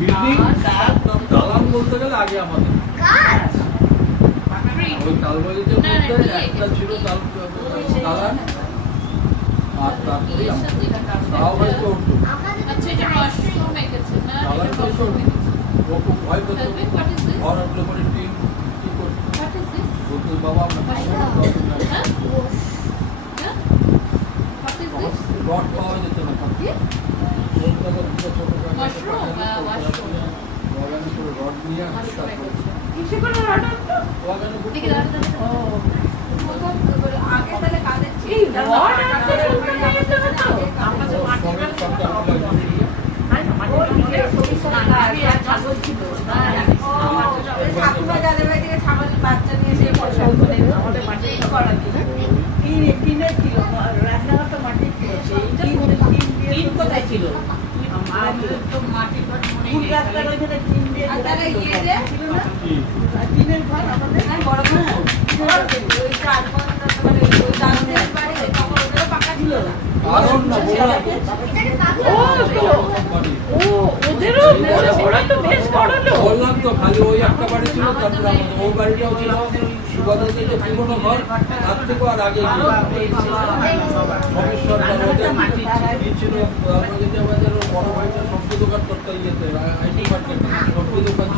building দালান বলতে গেলে আগে আমাদের ওই তালবাড়িতে মধ্যে একটা ছিল দালান আর তারপরে তাও হয়তো উঠতো দালান করতো ও খুব ভয় করতো ঘর উঠলে পরে টিম কি করতো বলতো বাবা রড পাওয়া যেত না রড নিয়ে বাচ্চা নিয়ে এসে পয়সা আমাদের মাঠে করা টিনের ছিল রান্নাঘরটা মাটির ছিল কোথায় ছিল টিনের ঘর আমাদের বড় পাকা ছিল বললাম তো খালি ওই একটা বাড়ি ছিল তারপরে আমাদের ওই বাড়িটাও ছিল সুবাদ থেকে পুরোনো ঘর তার থেকেও আর আগে ছিল বড় ভাইটা সবজি দোকান করতে ইয়েতে আইটি মার্কেট সবজি দোকান